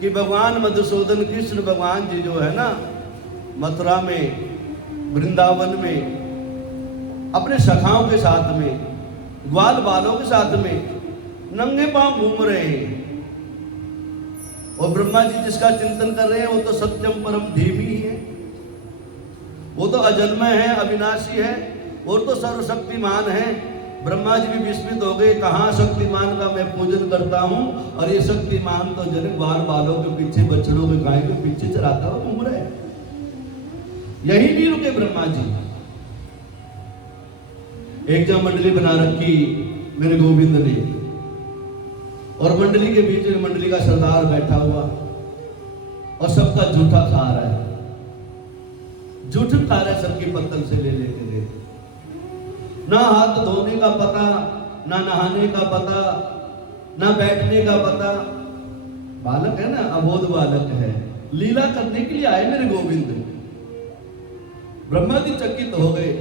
कि भगवान मधुसूदन कृष्ण भगवान जी जो है ना मथुरा में वृंदावन में अपने सखाओं के साथ में ग्वाल बालों के साथ में नंगे पांव घूम रहे हैं। और ब्रह्मा जी जिसका चिंतन कर रहे हैं वो तो सत्यम परम धीमी ही है, वो तो अजन्मय है, अविनाशी है और तो सर्वशक्तिमान है। ब्रह्मा जी भी विस्मित हो गए, कहाँ शक्तिमान का मैं पूजन करता हूँ और ये शक्तिमान तो जन ग्वाल बालों के पीछे बछड़ों के गाय के पीछे चराता हुआ घूम रहे हैं। यही नहीं रुके ब्रह्मा जी, एक जगह मंडली बना रखी मेरे गोविंद ने और मंडली के बीच में मंडली का सरदार बैठा हुआ और सबका जूठा खा रहा है, जूठ खा रहा है सबकी पत्तल से ले लेके ले। ना हाथ धोने का पता, ना नहाने का पता, ना बैठने का पता। बालक है ना, अबोध बालक है, लीला करने के लिए आए मेरे गोविंद। ब्रह्मा जी चकित हो गए।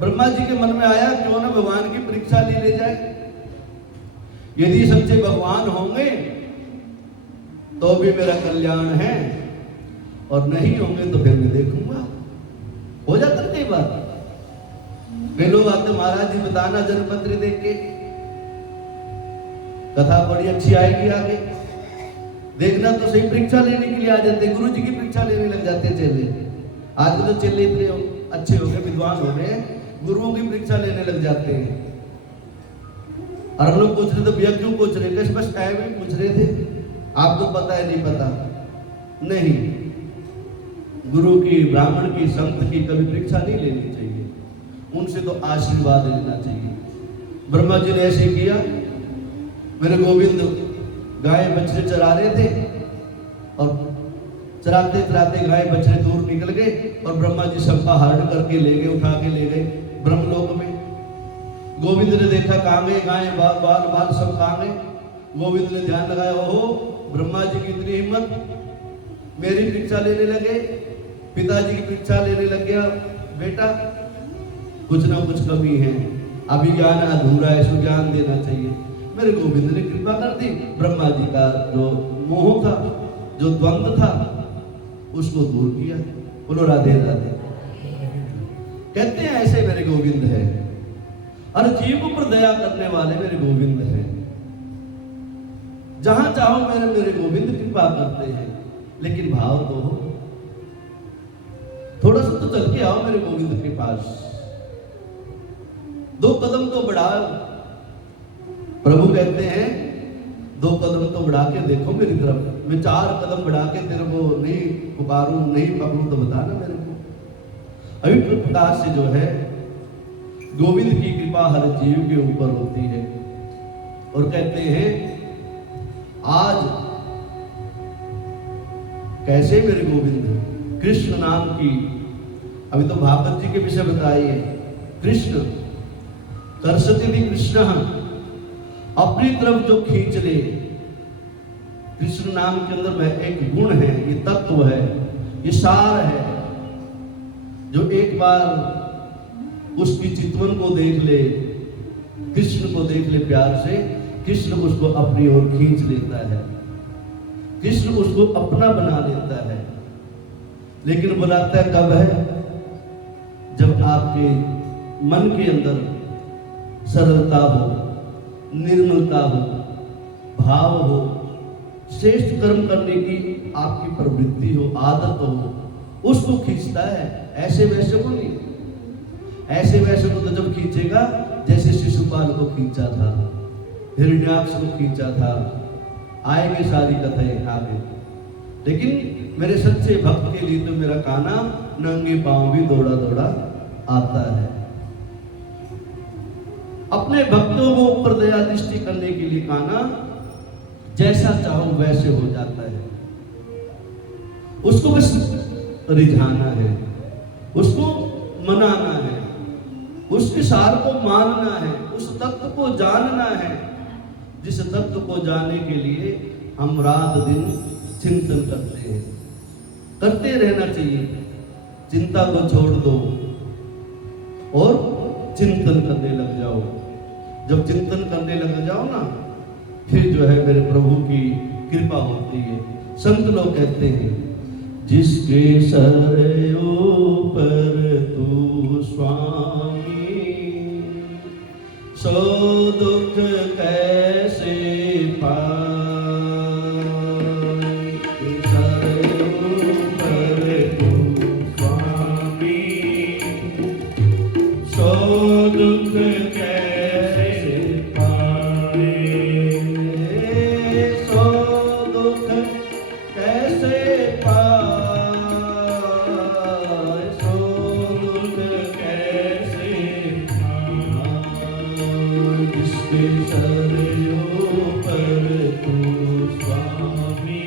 ब्रह्मा जी के मन में आया क्यों ना भगवान की परीक्षा ले जाए। यदि सच्चे भगवान होंगे तो भी मेरा कल्याण है और नहीं होंगे तो फिर मैं देखूंगा। हो जाता कई बार, वे लोग आते महाराज जी बताना जन्मपत्र देख के, कथा बड़ी अच्छी आएगी आगे, देखना तो सही। परीक्षा लेने के लिए आ जाते, गुरु जी की परीक्षा लेने लग जाते चेले। आज तो चेले इतने अच्छे हो गए, विद्वान हो गए, गुरुओं की परीक्षा लेने लग जाते हैं। और हम लोग पूछ रहे तो भैया क्यों पूछ रहे, कैसे बस टाइम ही पूछ रहे थे, आपको पता है नहीं पता नहीं। गुरु की, ब्राह्मण की, संत की कभी परीक्षा नहीं लेनी चाहिए, उनसे तो आशीर्वाद लेना चाहिए। ब्रह्मा जी ने ऐसे किया। मेरे गोविंद गाय बछड़े चरा रहे थे और चराते चराते गाय बछड़े दूर निकल गए और ब्रह्मा जी सबका हरण करके ले गए, उठा के ले गए ब्रह्मलोक में। गोविंद ने देखा कहाँ गए गाय, बाल बाल बाल सब कहाँ गए। गोविंद ने ध्यान लगाया, ओहो ब्रह्मा जी की इतनी हिम्मत, मेरी परीक्षा लेने लगे, पिताजी की परीक्षा लेने लग गया। बेटा कुछ ना कुछ कमी है, अभी ज्ञान अधूरा है, इसको ज्ञान देना चाहिए। मेरे गोविंद ने कृपा कर दी। ब्रह्मा जी का जो मोह था, जो द्वंद्व था, उसको दूर किया। बोलो राधे राधे। कहते हैं ऐसे मेरे गोविंद है, और जीव पर दया करने वाले मेरे गोविंद हैं। जहां चाहो मेरे गोविंद कृपा करते हैं, लेकिन भाव तो हो, थोड़ा सा तो चल के आओ मेरे गोविंद के पास, 2 कदम तो बढ़ाओ। प्रभु कहते हैं 2 कदम तो बढ़ा के देखो मेरी तरफ, मैं 4 कदम बढ़ा के तेरे को नहीं पुकारूं, नहीं पकड़ूं तो बताना मेरे को। अभी प्रकार से जो है गोविंद की कृपा हर जीव के ऊपर होती है। और कहते हैं आज कैसे मेरे गोविंद कृष्ण नाम की, अभी तो भागवत जी के विषय बताइए, कृष्ण कर्षति भी कृष्ण, अपनी तरफ जो खींच ले। कृष्ण नाम के अंदर में एक गुण है, ये तत्व है, ये सार है, जो एक बार उसकी चितवन को देख ले, कृष्ण को देख ले प्यार से, कृष्ण उसको अपनी ओर खींच लेता है, कृष्ण उसको अपना बना लेता है। लेकिन बुलाता है कब है? जब आपके मन के अंदर सरलता हो, निर्मलता हो, भाव हो, श्रेष्ठ कर्म करने की आपकी प्रवृत्ति हो, आदत हो, उसको खींचता है। ऐसे वैसे को नहीं, ऐसे वैसे को तो जब खींचेगा जैसे शिशुपाल को खींचा था, हिरण्याक्ष को खींचा था, आएंगे सारी कथाएं आगे। लेकिन मेरे सच्चे भक्त के लिए तो मेरा कान्हा नंगे पांव भी दौड़ा दौड़ा आता है। अपने भक्तों को ऊपर दया दृष्टि करने के लिए कान्हा जैसा चाहो वैसे हो जाता है। उसको बस रिझाना है, उसको मनाना है, उसके सार को मानना है, उस तत्व को जानना है, जिस तत्व को जानने के लिए हम रात दिन चिंतन करते हैं। करते रहना चाहिए, चिंता को छोड़ दो और चिंतन करने लग जाओ। जब चिंतन करने लग जाओ ना, फिर जो है मेरे प्रभु की कृपा होती है। संत लोग कहते हैं, जिसके सर ऊपर तू स्वामी, सो दुख कैसे पाए। सर ऊपर तू स्वामी, सो दुख कैसे पाए। सो दुख कैसे पाए, सो दुख कैसे पाए। जिसके सर ऊपर तू स्वामी,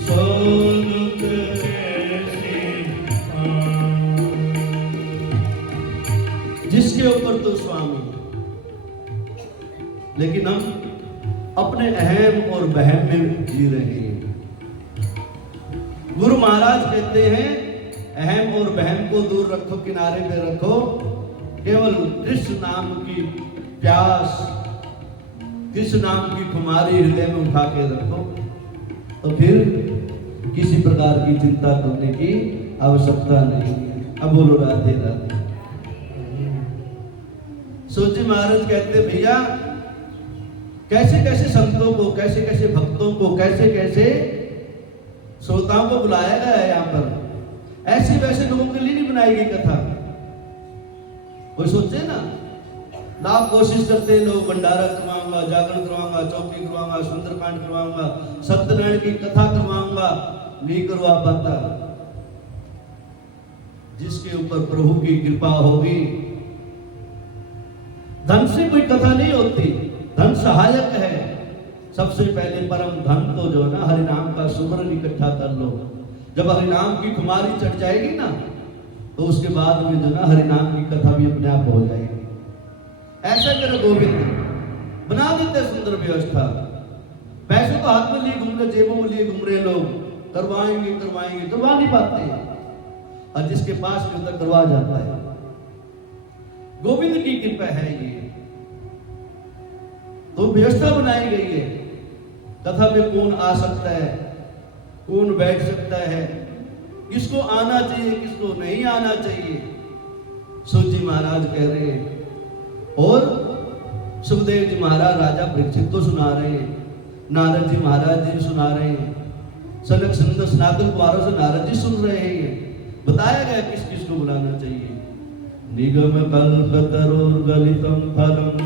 सो दुख कैसे पाए। जिसके ऊपर तो स्वामी, लेकिन हम अपने अहम और बहम में जी रहे हैं। गुरु महाराज कहते हैं, अहम और बहम को दूर रखो, किनारे पे रखो, केवल कृष्ण नाम की प्यास, कृष्ण नाम की खुमारी हृदय में उठा के रखो, तो फिर किसी प्रकार की चिंता करने की आवश्यकता नहीं है। अब बोलो राधे राधे। सोची महाराज कहते, भैया कैसे कैसे संतों को, कैसे कैसे भक्तों को, कैसे कैसे श्रोताओं को बुलाया गया है यहाँ पर। ऐसे वैसे लोगों के लिए नहीं बनाई गई कथा। कोई सोचे ना, आप कोशिश करते हैं लोग भंडारा करवाऊंगा, जागरण करवाऊंगा, चौकी करवाऊंगा, सुंदरकांड करवाऊंगा, सत्यनारायण की कथा करवाऊंगा, नहीं करवा पाता। जिसके ऊपर प्रभु की कृपा होगी, धन से कोई कथा नहीं होती, धन सहायक है। सबसे पहले परम धन तो जो ना हरि नाम का सुमरन इकट्ठा कर लो। जब हरि नाम की खुमारी चढ़ जाएगी ना, तो उसके बाद में जो ना हरि नाम की कथा भी अपने आप हो जाएगी। ऐसा करे गोविंद, बना देते सुंदर व्यवस्था। पैसे तो हाथ में लिए घूम रहे, जेबों में लिए घूम रहे लोग, करवाएंगे करवाएंगे, करवा नहीं पाते, और जिसके पास भी होता करवा जाता है। गोविंद की कृपा है ये, तो व्यवस्था बनाई गई है। कथा में कौन आ सकता है, कौन बैठ सकता है, किसको आना चाहिए, किसको नहीं आना चाहिए। सूजी महाराज कह रहे हैं, और सुखदेव जी महाराज राजा परीक्षित को सुना रहे हैं, नारद जी महाराज जी सुना रहे हैं, सनक सुंदर सनातन कुमारों से नारद जी सुन रहे हैं। बताया गया किस किस को बुलाना चाहिए। निगम कल्पतरुर गलितम फलम,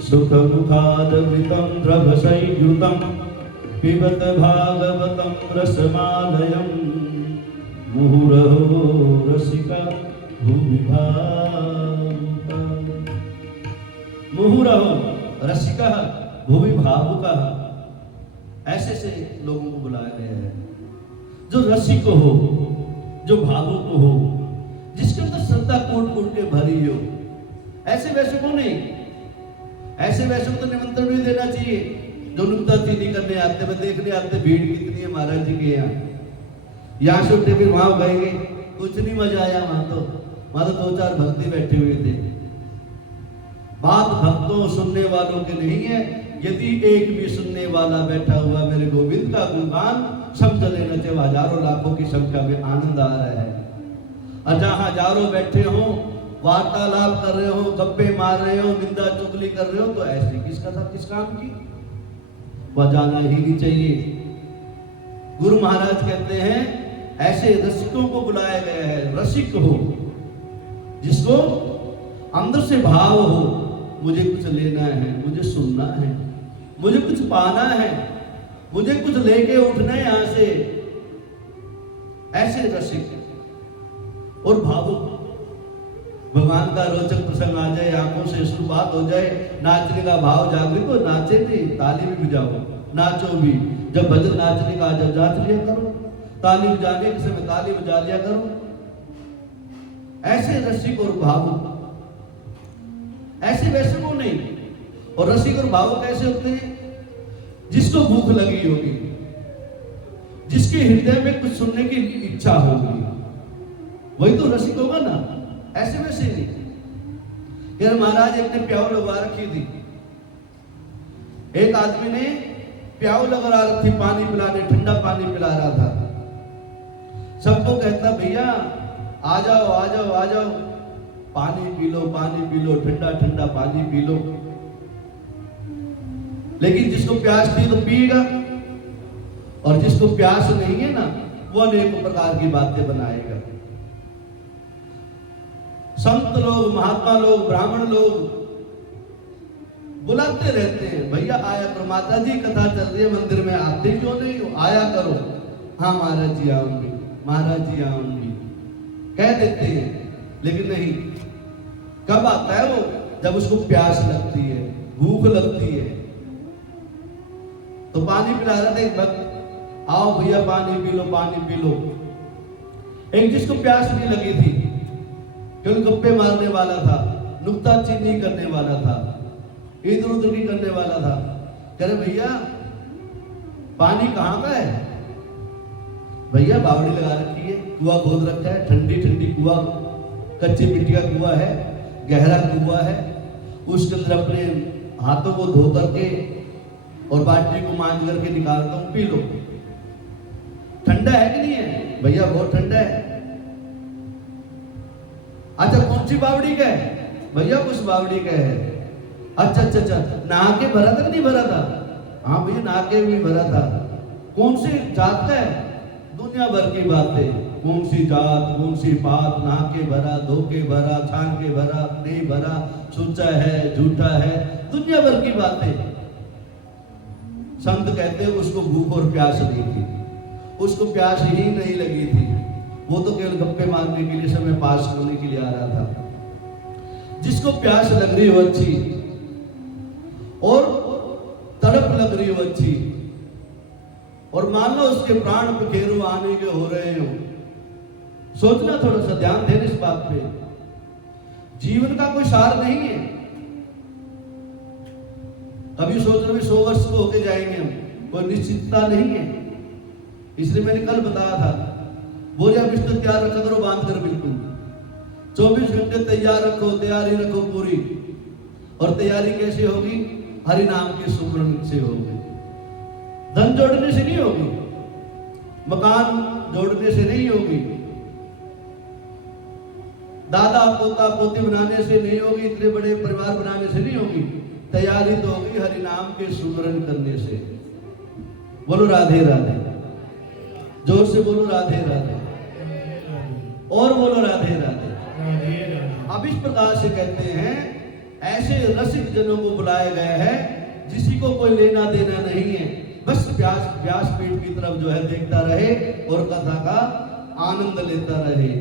सुख मुखादवृतम द्रवसंयुतम, पिबत भागवतम रसमालयम, मुहुरहो रसिका भूमि भावुका। मुहुरहो रसिका भूमि भावुका, ऐसे से लोगों को बुलाया गया है जो रसिक हो, जो भावुक हो, जिसके अंदर श्रद्धा कूट कूट के भरी हो। ऐसे वैसे को नहीं, ऐसे वैसे को तो निमंत्रण भी देना चाहिए जो नुक्ताचीनी करने आते, वे देखने आते, भीड़ कितनी है महाराज जी के यहाँ से उठे फिर वहां गएंगे, कुछ नहीं मजा आया। वहां तो दो चार भक्ति बैठे हुए थे। बात भक्तों सुनने वालों के नहीं है। यदि एक भी सुनने वाला बैठा हुआ मेरे गोविंद का गुणगान समझ लेना चाहिए, हजारों लाखों की संख्या में आनंद आ रहा है। और जहां हजारों बैठे हो, वार्तालाप कर रहे हो, गप्पे मार रहे हो, निंदा चुगली कर रहे हो, तो ऐसी किस कथा किस काम की, वह जाना ही नहीं चाहिए। गुरु महाराज कहते हैं ऐसे रसिकों को बुलाया गया है। रसिक हो, जिसको अंदर से भाव हो, मुझे कुछ लेना है, मुझे सुनना है, मुझे कुछ पाना है, मुझे कुछ लेके उठना है यहां से। ऐसे रसिक और भावुक, भगवान का रोचक प्रसंग आ जाए, आंखों से शुरुआत हो जाए, नाचने का भाव जागृत हो, नाचे भी, ताली भी बजाओ, नाचो भी। जब भजन नाचने का आ जाए, नाच लिया करो, ताली बजाने के समय ताली बजा लिया करो। ऐसे रसिक और भावुक, ऐसे वैसे को नहीं। और रसिक और भावुक कैसे होते हैं? जिसको भूख लगी होगी, जिसके हृदय में कुछ सुनने की इच्छा होगी, वही तो रसिक होगा ना। ऐसे वैसे नहीं। यार महाराज एक ने प्याऊ लगवा रखी थी। एक आदमी ने प्याऊ लग रहा थी पानी पिलाने, ठंडा पानी पिला रहा था। सबको कहता भैया आ जाओ आ जाओ आ जाओ, पानी पी लो, ठंडा ठंडा पानी पी लो। लेकिन जिसको प्यास थी तो पिएगा, और जिसको प्यास नहीं है ना वो अनेक प्रकार की बातें बनाएगा। संत लोग, महात्मा लोग, ब्राह्मण लोग बुलाते रहते हैं, भैया आया करो, माता जी कथा चल रही है मंदिर में, आते क्यों नहीं हो, आया करो। हाँ महाराज जी आऊंगी, महाराज जी आऊंगी, कह देते हैं। लेकिन नहीं, कब आता है वो? जब उसको प्यास लगती है, भूख लगती है। तो पानी पिला रहे थे एक वक्त, आओ भैया पानी पी लो, पानी पी लो। एक जिसको प्यास नहीं लगी थी, केवल गप्पे मारने वाला था, नुक्ताचीनी करने वाला था, इधर उधर भी करने वाला था, कह रहे भैया पानी कहाँ का है? भैया बावड़ी लगा रखी है, कुआं खोद रखा है, ठंडी ठंडी कुआं, कच्ची मिट्टी का कुआं है, गहरा कुआं है, उसके अंदर अपने हाथों को धो करके और बाल्टी को मांझ करके निकालता हूं, पी लो। ठंडा है कि नहीं है? भैया बहुत ठंडा है। अच्छा कौन सी बावड़ी का है? भैया उस बावड़ी का है। अच्छा अच्छा अच्छा, नहा के भरा था कि नहीं भरा था? हाँ भैया नहा के भी भरा था। कौन सी जात का है? दुनिया भर की बातें, कौन सी जात, कौन सी बात, नहा के भरा, धो के भरा, छान के भरा, नहीं भरा, सच्चा है, झूठा है, दुनिया भर की बातें। संत कहते हैं उसको भूख और प्यास नहीं थी, उसको प्यास ही नहीं लगी थी, वो तो केवल गप्पे मारने के लिए, समय पास होने के लिए आ रहा था। जिसको प्यास लग रही हो अच्छी, और तड़प लग रही हो अच्छी, और मान लो उसके प्राण पखेरु आने के हो रहे हो, सोचना, थोड़ा सा ध्यान देना इस बात पे। जीवन का कोई सार नहीं है। कभी सोच रहे 100 वर्ष को होके जाएंगे हम, कोई निश्चितता नहीं है। इसलिए मैंने कल बताया था, बोलिया बिस्तर तैयार रखा करो, बांध कर बिल्कुल 24 घंटे तैयार रखो, तैयारी रखो पूरी। और तैयारी कैसे होगी? हरि नाम के सुमरन से होगी। धन जोड़ने से नहीं होगी, मकान जोड़ने से नहीं होगी, दादा पोता पोती बनाने से नहीं होगी, इतने बड़े परिवार बनाने से नहीं होगी। तैयारी तो होगी हरि नाम के सुमरन करने से। बोलो राधे राधे, जोर से बोलो राधे राधे, और बोलो राधे राधे। अब इस प्रकार से कहते हैं, ऐसे रसिक जनों को बुलाया गया है जिसी को कोई लेना देना नहीं है, बस व्यासपीठ की तरफ जो है देखता रहे और कथा का आनंद लेता रहे।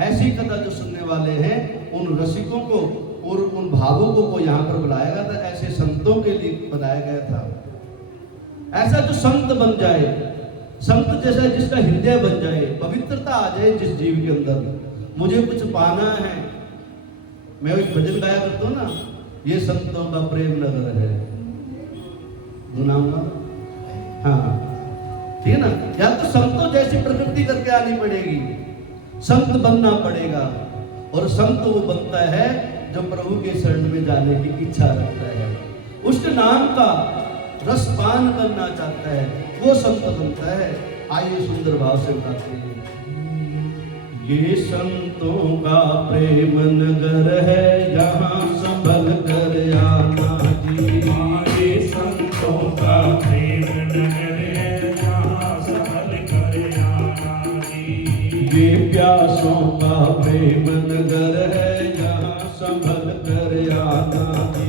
ऐसी कथा जो सुनने वाले हैं, उन रसिकों को और उन भावुकों को यहाँ पर बुलाया गया था, ऐसे संतों के लिए बनाया गया था। ऐसा जो संत बन जाए, संत जैसा जिसका हृदय बन जाए, पवित्रता आ जाए जिस जीव के अंदर, मुझे कुछ पाना है। मैं एक भजन गाया करता हूँ ना, ये संतों का प्रेम नगर है, सुनाऊंगा। हाँ ठीक है ना। या तो संतों जैसी प्रकृति करके आनी पड़ेगी, संत बनना पड़ेगा। और संत वो बनता है जो प्रभु के शरण में जाने की इच्छा रखता है, उसके नाम का रस पान करना चाहता है, वो संत बनता है। आइए सुंदर भाव से बताते हैं। ये संतों का प्रेम नगर है, यहाँ संभल कर आना जी। ये संतों का प्रेम नगर है, यहाँ संभल कर आना जी। ये प्यासों का प्रेम नगर है, यहाँ संभल कर आना जी।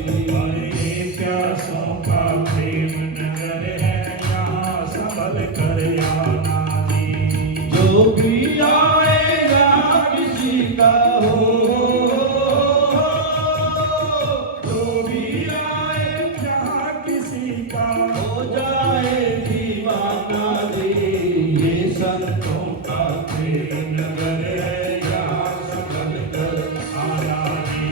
ये प्यासों का प्रेम नगर है, यहाँ संभल कर आना जी। जो भी आएगा किसी का हो, जो भी आए जहाँ किसी का हो जाए दीवाना जी। ये संतों का प्रेम नगर है, यहाँ संभल कर आना जी।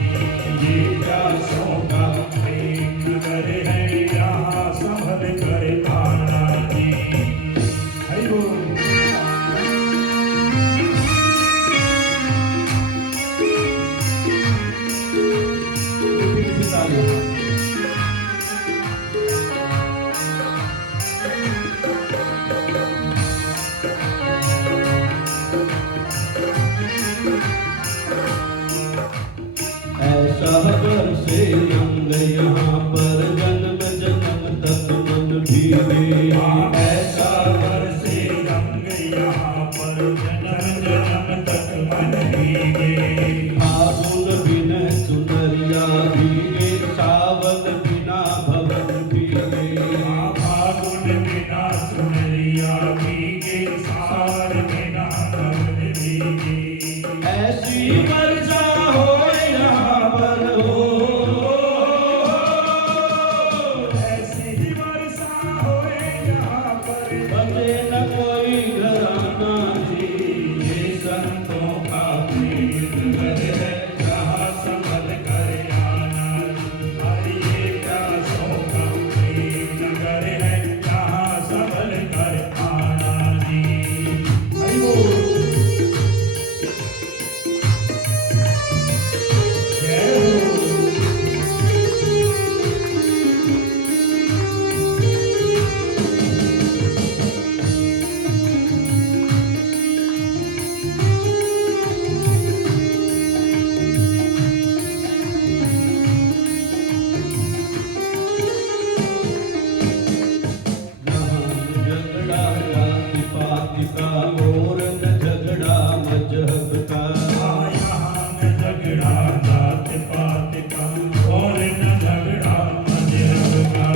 ये प्यासों का प्रेम नगर है, यहाँ संभल कर आना जी। हरि बोल। भीगे। ऐसा बरसे रंग यहाँ पर जन्म जन्म तक मन भीगे। फागुन बिन चुनरिया भीगे, सावन बिना भवन भीगे। फागुन बिना सुनरिया भीगे, सावन बिना भवन भीगे। ऐसी वर्षा हो यहाँ पर हो, ऐसी वर्षा होए यहाँ पर बचे न कोई घराना जी। ये संतों का प्रेम नगर है, जहाँ संभल कर आना। अरे ये प्यासों का प्रेम नगर है, जहाँ संभल कर आना जी। हरि बोल। जय हो। झगड़ा जाति पाति का और न झगड़ा मजहब का। यहाँ न झगड़ा जात पात का और न झगड़ा मजहब का।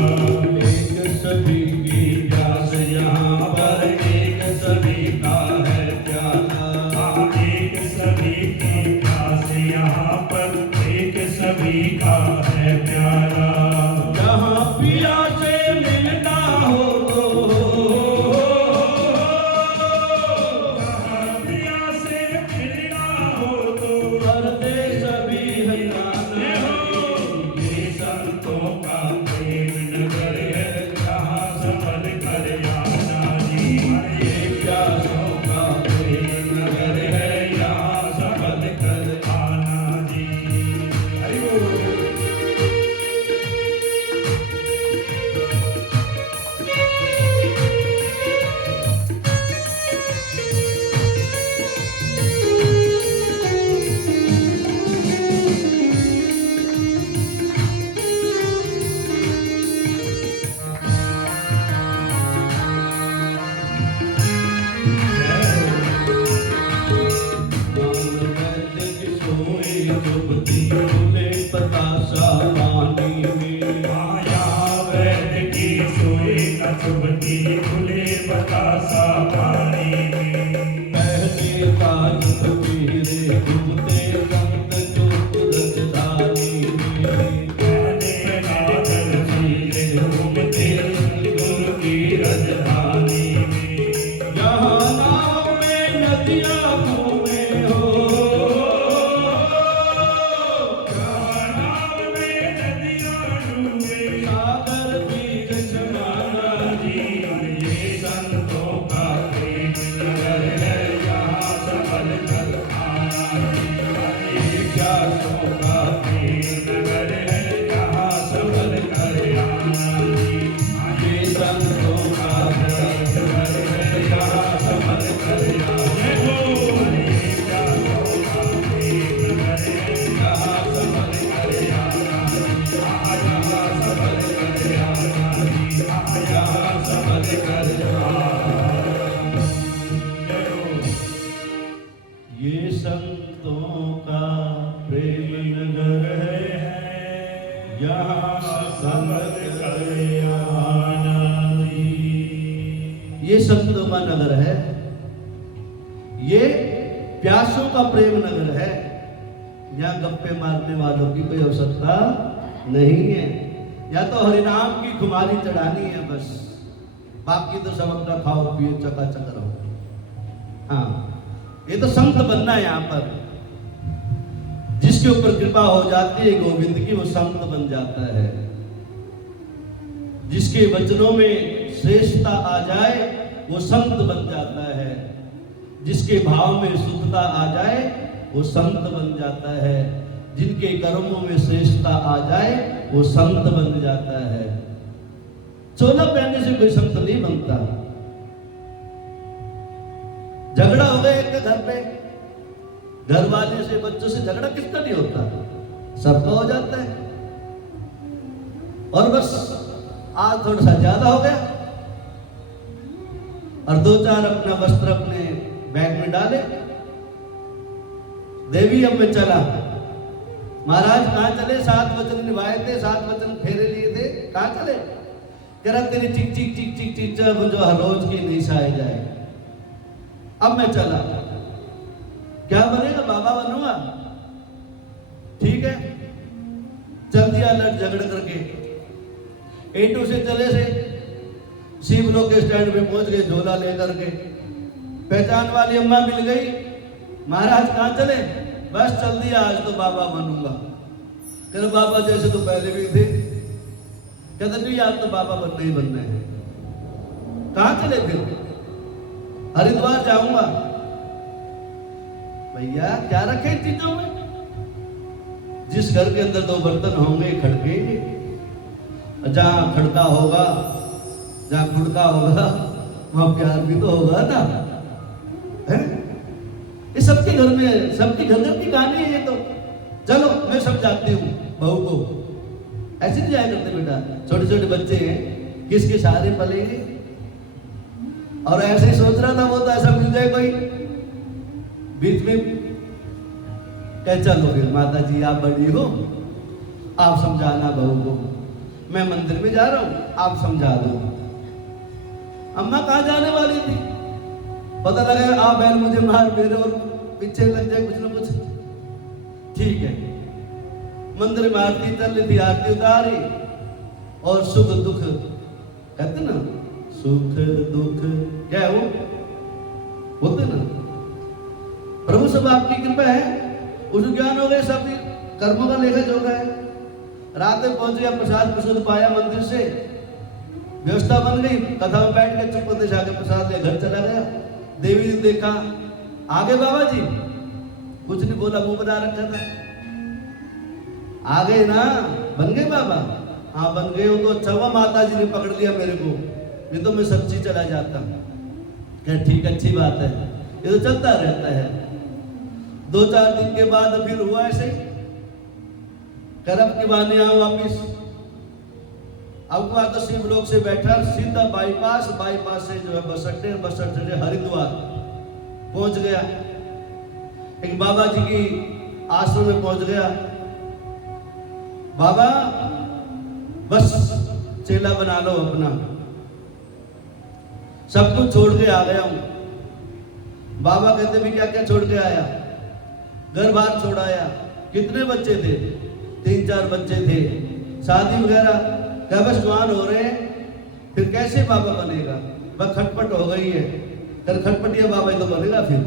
एक सभी की प्यास यहाँ पर, एक सभी का है प्याला। एक सभी की प्यास यहाँ पर, एक सभी का है प्यारा। जहाँ पिया से मिलना हो तो, जहाँ प्रिया से मिलना हो तो पर्दे सभी हटाना। ये संतों का प्रेम नगर है, जहाँ संभल कर आना जी। ये प्यासों का प्रेम नगर है, यहाँ संभल कर आना जी। हरि बोल। माया वैद्य की सोए न चुभती, खुले बतासा पानी में। कहने नागर सीधे घूमते गुरु की राजधानी में। जहाँ नाव में नदियाँ डूबे, जी। ये संतों का प्रेम नगर है, यहाँ संभल कर आना जी। ये प्यासों का प्रेम नगर है, यहाँ संभल कर आना जी। ये संतों का प्रेम नगर है, यहाँ संभल कर आना। ये प्यासों का प्रेम नगर है, यहाँ संभल कर आना जी। यहाँ संभल कर आना जी। यहाँ संभल कर आना। जय हो। ये संतों का प्रेम नगर है, यहाँ संभल कर आना जी। ये संतों का नगर है, ये प्यासों का प्रेम नगर है। यहाँ गप्पे मारने वालों की कोई आवश्यकता नहीं है। या तो हरिनाम की खुमारी चढ़ानी है बस, बाकी तो सब अपना खाओ पियो चकाचक रहो। हाँ, ये तो संत बनना है। यहाँ पर जिसके ऊपर कृपा हो जाती है गोविंद की, वो संत बन जाता है। जिसके वचनों में श्रेष्ठता आ जाए वो संत बन जाता है। जिसके भाव में शुद्धता आ जाए वो संत बन जाता है। जिनके कर्मों में श्रेष्ठता आ जाए वो संत बन जाता है। चोला पहनने से कोई संत नहीं बनता। झगड़ा हो गया एक के घर पे, घर वाले से बच्चों से झगड़ा किसका नहीं होता, सबका हो जाता है। और बस आज थोड़ा सा ज्यादा हो गया, और 2-4 अपना वस्त्र अपने बैग में डाले। देवी अब मैं चला। महाराज कहाँ चले? 7 वचन निभाए थे, 7 वचन फेरे लिए थे, कहाँ चले? कह रहा तेरी चिक चिक चिक चिक चिक जब जो हर रोज की नहीं सहाय जाए। अब मैं चला। क्या बनेगा? बाबा बनूंगा। ठीक है, चल दिया लड़ झगड़ करके। एटू से चले से शिवलोक के स्टैंड पे पहुंच गए, झोला लेकर के। पहचान वाली अम्मा मिल गई। महाराज कहाँ चले? बस चल दिया, आज तो बाबा बनूंगा। कहते बाबा जैसे तो पहले भी थे। कहते नहीं, आज तो बाबा बनने ही बनने हैं। कहाँ चले फिर? हरिद्वार जाऊंगा। भैया क्या रखे इन चीजों में? जिस घर के अंदर 2 बर्तन होंगे खड़केंगे, जहां खड़का होगा, जहां खुड़का होगा, वहां प्यार भी तो होगा ना। है ये सबके घर में, सबके घर की कहानी है ये तो। चलो मैं समझाती हूँ बहू को। ऐसे नहीं जाया करते बेटा, छोटे छोटे बच्चे हैं, किसके सहारे पलेंगे। और ऐसे ही सोच रहा था वो, तो ऐसा मिल जाए कोई बीच में कह चलो फिर माता जी आप बड़ी हो, आप समझाना बहू को। मैं मंदिर में जा रहा हूँ, आप समझा दो। अम्मा कहाँ जाने वाली थी? पता लगा आप बहन मुझे मार मेरे और पीछे लग जाए कुछ ना कुछ। ठीक है, मंदिर में आरती चल रही थी, आरती उतारी और सुख दुख कहते ना, सुख दुख क्या है वो बोलते ना। प्रभु सब आपकी कृपा है, उस ज्ञान हो गए, सब कर्मों का लेखा जोखा है। रात में पहुंच गया, प्रसाद प्रसाद पाया मंदिर से, व्यवस्था बन गई। कथा में बैठ के चुप होते जाके प्रसाद ले घर चला गया। देवी ने देखा, आगे बाबा जी, कुछ नहीं बोला, मुंह बना रखा था। आ गए ना, बन गए बाबा? हाँ बन गए हो तो अच्छा हुआ, माता जी ने पकड़ लिया मेरे को, नहीं तो मैं सच्ची चला जाता। क्या ठीक, अच्छी बात है, ये तो चलता रहता है। 2-4 दिन के बाद फिर हुआ ऐसे, करब के बहाने आऊं वापिस। अब बात तो शिवलोक से बैठा, सीधा बाईपास से जो है बस अड्डे से हरिद्वार पहुंच गया। एक बाबा जी की आश्रम में पहुंच गया। बाबा बस चेला बना लो अपना, सब कुछ छोड़ के आ गया हूं। बाबा कहते भी क्या क्या छोड़ के आया? घर बार छोड़ आया। कितने बच्चे थे? 3-4 बच्चे थे, शादी वगैरह क्या बस जवान हो रहे हैं, फिर कैसे बाबा बनेगा? वह खटपट हो गई है, कर खटपटिया बाबा ही तो बनेगा। फिर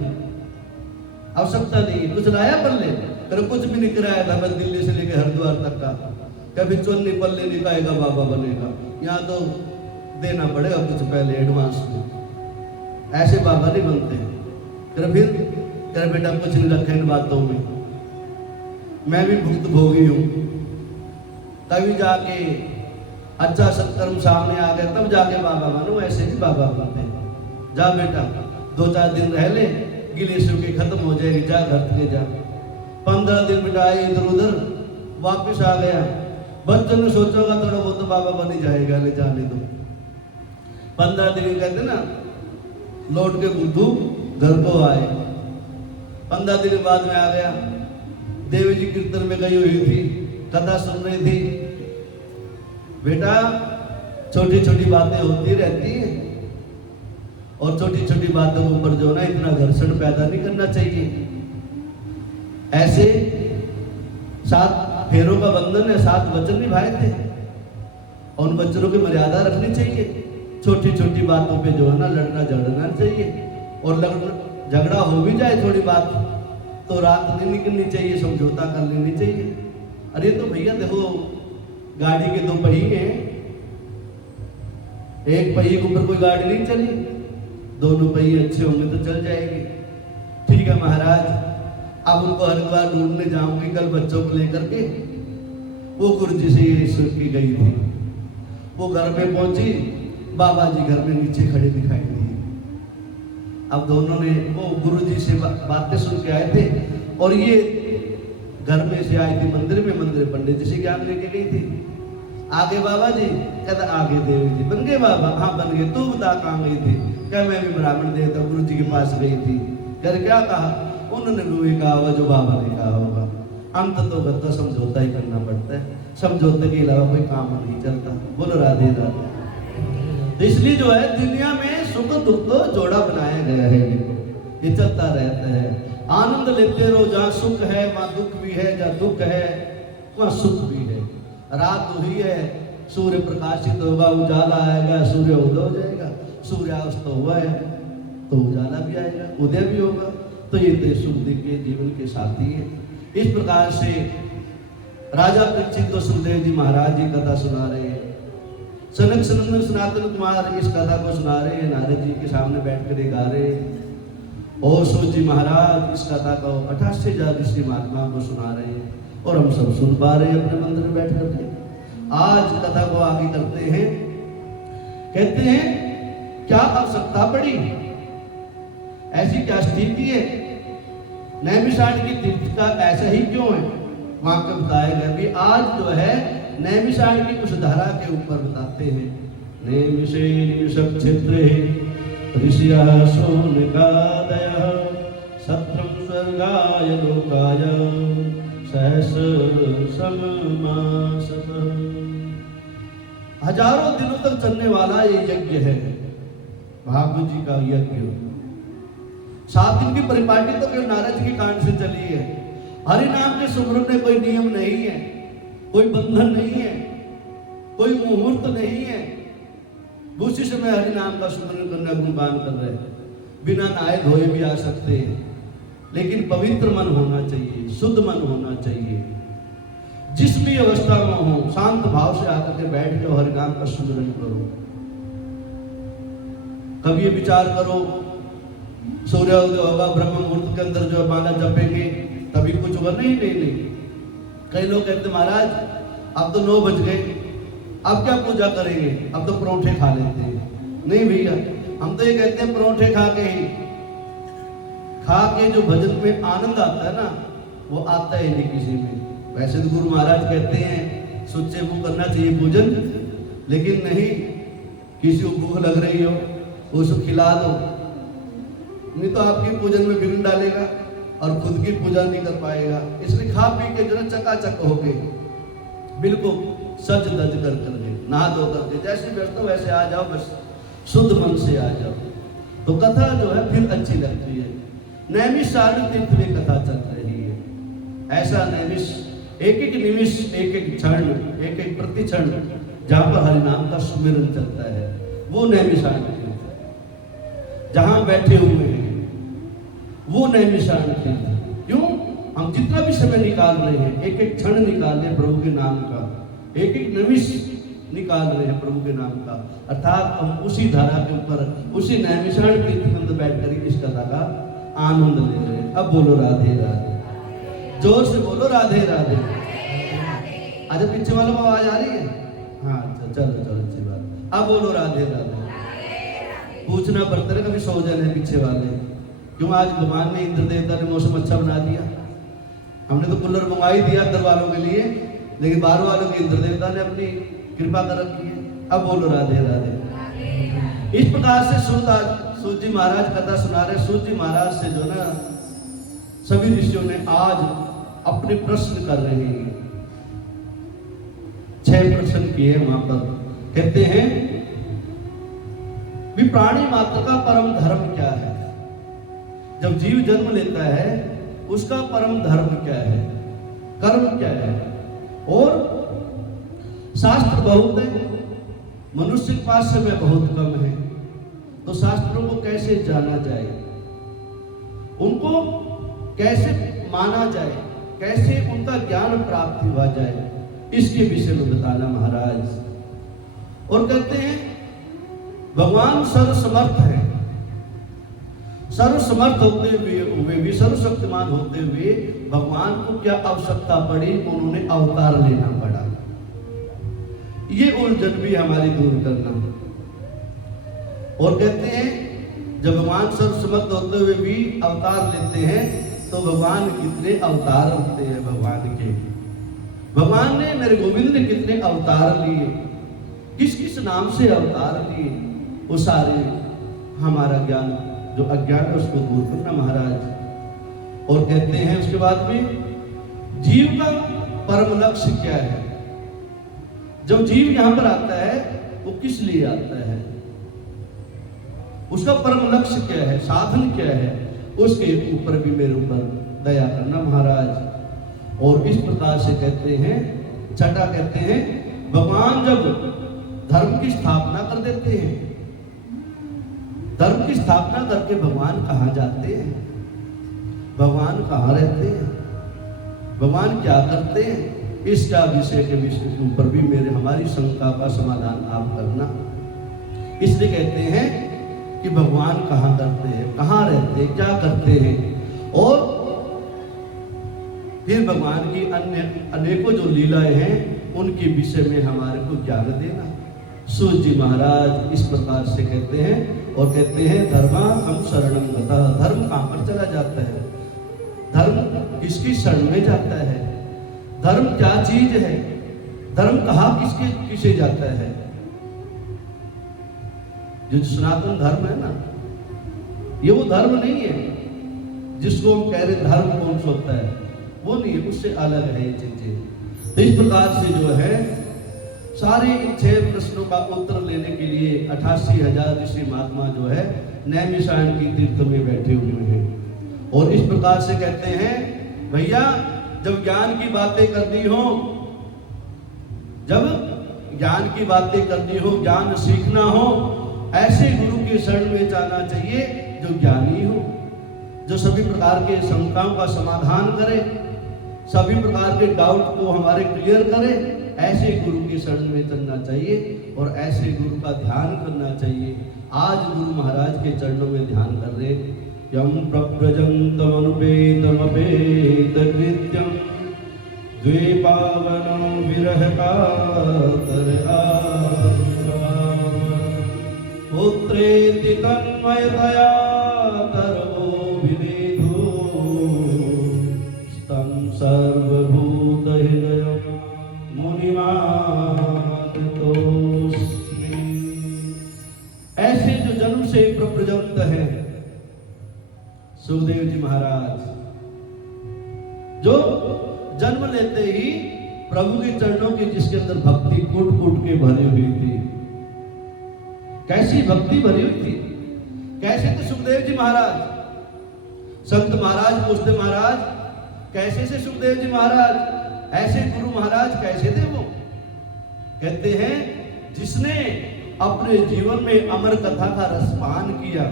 आवश्यकता नहीं, कुछ लाया पल्ले? कर कुछ भी नहीं कराया था, बस दिल्ली से लेकर हरिद्वार तक का। कभी चुन्नी पल्ले नहीं पाएगा बाबा बनेगा, यहाँ तो देना पड़ेगा कुछ पहले एडवांस में। ऐसे बाबा नहीं बनते। कर फिर कर बेटा कुछ नहीं रखा इन बातों में, मैं भी भुक्त भोगी हूँ। तभी जाके अच्छा सत्कर्म सामने आ गया, तब जाके बाबा बनो, ऐसे नहीं बाबा बनते। जा बेटा 2-4 दिन रह ले, गिले सूखे खत्म हो जाएगी, जा घर के जा। 15 दिन बिताए इधर उधर, वापिस आ गया। बच्चों ने सोचा थोड़ा वो तो बाबा बन ही जाएगा, ले जाने दो। 15 दिन कहते ना, लौट के बुद्धू घर को आए। 15 दिन बाद में आ गया। देवी जी कीर्तन में गई हुई थी, कथा सुन रही थी। बेटा छोटी छोटी बातें होती रहती हैं, और छोटी छोटी बातों के ऊपर जो ना इतना घर्षण पैदा नहीं करना चाहिए। ऐसे 7 फेरों का बंधन है, 7 वचन निभाए थे, और उन वचनों की मर्यादा रखनी चाहिए। छोटी छोटी बातों पे जो है ना लड़ना झगड़ना चाहिए, और झगड़ा हो भी जाए थोड़ी बात तो रात नहीं निकलनी चाहिए, समझौता कर लेनी चाहिए। अरे तो भैया देखो, गाड़ी के 2 पहिए हैं, एक पहिए के ऊपर कोई गाड़ी नहीं चली, दोनों पहिए अच्छे होंगे तो चल जाएगी। ठीक है महाराज, अब उनको हरिद्वार ढूंढने जाऊंगी कल बच्चों को लेकर के। वो गुरुजी से ये सुन की गई थी। वो घर में पहुंची, बाबा जी घर में नीचे खड़े दिखाई दिए। अब दोनों ने वो गुरुजी से बातें सुन के आए थे, और ये घर में से आई थी मंदिर में पंडित जी से ज्ञान लेके गई थी। आगे बाबा जी, कहता आगे देवी जी। बन गए बाबा? हाँ बन गए। तू बता कहाँ गई थी? क्या मैं भी ब्राह्मण देवता गुरु जी के पास गई थी। कर क्या कहा? उन्होंने भी वही कहा होगा जो बाबा ने कहा होगा। अंत तो गत्ता समझौता ही करना पड़ता है, समझौते के अलावा कोई काम नहीं चलता। बोलो राधे राधे। तो इसलिए जो है दुनिया में सुख दुख तो जोड़ा बनाया गया है, ये चलता रहता है। आनंद लेते रहो, जहाँ सुख है वहाँ दुख भी है, जहाँ दुख है वहाँ सुख भी है। रात हुई है, सूर्य प्रकाशित होगा, उजाला आएगा, सूर्य उदय हो जाएगा। सूर्यास्त हुआ है तो उजाला भी आएगा, उदय भी होगा। तो ये तो सुख दुख के जीवन के साथी है। इस प्रकार से राजा परीक्षित को सुखदेव जी महाराज जी कथा सुना रहे हैं। सनक सनंदन सनातन कुमार इस कथा को सुना रहे हैं, नारद जी के सामने बैठ कर गा रहे हैं। और सूत जी महाराज इस कथा को 88,000 ऋषि महात्मा को सुना रहे हैं और हम सब सुन पा रहे हैं अपने मंदिर में बैठ करके। आज कथा को आगे करते हैं। कहते हैं क्या आवश्यकता पड़ी, ऐसी क्या स्थिति है, नैमिषारण्य की तीर्थ का ऐसा ही क्यों है। वहां को बताया गया भी आज जो है नैमिषारण्य की उस धारा के ऊपर बताते हैं। नैमिषे निमिषं क्षेत्रे ऋषियः शोणिकादयः सत्रं स्वर्गाय लोकाय सहस्रशः हजारों दिनों तक चलने वाला ये यज्ञ है, भागवत जी का यज्ञ। 7 दिन की परिपाटी तो केवल नारद जी के कांड से चली है। हरि नाम के सुमरन में कोई नियम नहीं है, कोई बंधन नहीं है, कोई मुहूर्त नहीं है। उसी समय हरि नाम का सुमरन करना गुणगान कर रहे हैं। बिना नहाए धोए भी आ सकते हैं, लेकिन पवित्र मन होना चाहिए, शुद्ध मन होना चाहिए। जिस भी अवस्था में हो शांत भाव से आकर के बैठ जाओ, हरि नाम का सुमरन करो। कभी ये विचार करो सूर्योदय होगा, ब्रह्म मुहूर्त के अंदर जो माला जपेंगे तभी कुछ होगा। नहीं। कई लोग कहते महाराज अब तो 9 बज गए, अब क्या पूजा करेंगे, अब तो परोठे खा लेते हैं। नहीं भैया, हम तो ये कहते हैं परोठे खा के जो भजन में आनंद आता है ना, वो आता ही नहीं किसी में। वैसे तो गुरु महाराज कहते हैं सुच्चे मुंह करना चाहिए पूजन, लेकिन नहीं, किसी को भूख लग रही हो उसको खिला दो, नहीं तो आपकी पूजन में विघ्न डालेगा और खुद की पूजा नहीं कर पाएगा। इसलिए खा पी के जो है चकाचक हो गए, बिल्कुल सज धज कर करके नहा धो करके जैसे व्यस्त हो वैसे आ जाओ, बस शुद्ध मन से आ जाओ। तो कथा जो है फिर अच्छी लगती है। नैमिषारण्य तीर्थ में कथा चल रही है। ऐसा नैमिष एक एक निमिष, एक एक क्षण, एक एक प्रति क्षण जहाँ पर हरि नाम का सुमिरन चलता है, वो नैमिषारण्य तीर्थ। जहाँ बैठे हुए हैं वो नैमिषारण्य तीर्थ। क्यों? हम जितना भी समय निकाल रहे हैं, एक एक क्षण निकाल रहे हैं प्रभु के नाम का, एक एक निमिष निकाल रहे हैं प्रभु के नाम का, अर्थात हम उसी धारा के ऊपर, उसी नैमिषारण्य तीर्थ के अंदर बैठ कर इस कथा का आनंद ले रहे हैं। अब बोलो राधे राधे, जोर से बोलो राधे राधे। अच्छा पीछे वालों को आवाज आ रही है? हाँ चलो अच्छी बात। अब बोलो राधे राधे। पूछना पड़ता है कभी सो जाने पीछे वाले, क्यों? आज भगवान ने इंद्र देवता ने मौसम अच्छा बना दिया। हमने तो कूलर मंगा ही दिया अंदर वालों के लिए, लेकिन बाहर वालों के इंद्र देवता ने अपनी कृपा कर रखी है। अब बोलो राधे राधे। इस प्रकार से सूत जी महाराज कथा सुना रहे। सूत जी महाराज से जो ना सभी ऋषियों ने आज अपने प्रश्न कर रहे हैं। 6 प्रश्न किए वहां पर। कहते हैं भी प्राणी मात्र का परम धर्म क्या है? जब जीव जन्म लेता है उसका परम धर्म क्या है, कर्म क्या है? और शास्त्र बहुत है, मनुष्य के पास समय बहुत कम है, तो शास्त्रों को कैसे जाना जाए, उनको कैसे माना जाए, कैसे उनका ज्ञान प्राप्त हुआ जाए, इसके विषय में बताना महाराज। और कहते हैं भगवान सर्वसमर्थ है, सर्वसमर्थ होते हुए भी, सर्वशक्तिमान होते हुए भगवान को क्या आवश्यकता पड़ी, उन्होंने अवतार लेना पड़ा। ये उलझन भी हमारी दूर करना। और कहते हैं जब भगवान सर्वसमर्थ होते हुए भी अवतार लेते हैं तो भगवान कितने अवतार होते हैं भगवान के। भगवान ने, मेरे गोविंद ने कितने अवतार लिए, किस किस नाम से अवतार लिए, वो सारे हमारा ज्ञान जो अज्ञान है उसको दूर करना महाराज। और कहते हैं उसके बाद में जीव का परम लक्ष्य क्या है। जब जीव यहां पर आता है वो किस लिए आता है, उसका परम लक्ष्य क्या है, साधन क्या है, उसके ऊपर भी मेरे ऊपर दया करना महाराज। और इस प्रकार से कहते हैं, छठा कहते हैं, भगवान जब धर्म की स्थापना कर देते हैं, धर्म की स्थापना करके भगवान कहाँ जाते हैं, भगवान कहाँ रहते हैं, भगवान क्या करते हैं, इसका विषय के ऊपर भी मेरे हमारी शंका का समाधान आप करना। इसलिए कहते हैं कि भगवान कहाँ करते हैं, कहाँ रहते हैं, क्या करते हैं, और फिर भगवान की अन्य अनेकों जो लीलाएं हैं उनके विषय में हमारे को ज्ञान देना। सूर्य जी महाराज इस प्रकार से कहते हैं और कहते हैं धर्मा हम शरणम गता। धर्म कहाँ पर चला जाता है, धर्म किसकी शरण में जाता है, धर्म क्या चीज है, धर्म कहाँ किसके किसे जाता है। जो सनातन धर्म है ना, ये वो धर्म नहीं है जिसको हम कह रहे धर्म कौन सा होता है, वो नहीं है, उससे अलग है ये चीजें। तो इस प्रकार से जो है सारे 6 प्रश्नों का उत्तर लेने के लिए 88,000 ऋषि महात्मा जो है नैमिषारण्य की तीर्थ में बैठे हुए हैं। और इस प्रकार से कहते हैं भैया जब ज्ञान की बातें करनी हो, जब ज्ञान की बातें करनी हो, ज्ञान सीखना हो, ऐसे गुरु के शरण में जाना चाहिए जो ज्ञानी हो, जो सभी प्रकार के शंकाओं का समाधान करे, सभी प्रकार के डाउट को हमारे क्लियर करे। ऐसे गुरु के शरण में चलना चाहिए और ऐसे गुरु का ध्यान करना चाहिए। आज गुरु महाराज के चरणों में ध्यान कर रहे, यम प्रव्रजन्तमनुपेतमपेतकृत्यं द्विपावनो विरहकातर पुत्रेति तन्मयतया तरवो विनेदो तं सर्वभूतहृदयं मुनिमानतोऽस्मि। ऐसे जो जन्म से प्रव्रजंत हैं सुखदेव जी महाराज, जो जन्म लेते ही प्रभु के चरणों की जिसके अंदर भक्ति कूट कूट के भरी हुई थी। कैसी भक्ति भरी हुई थी, कैसे थे सुखदेव जी महाराज। संत महाराज पूछते महाराज कैसे से सुखदेव जी महाराज, ऐसे गुरु महाराज कैसे थे वो। कहते हैं जिसने अपने जीवन में अमर कथा का रसपान किया,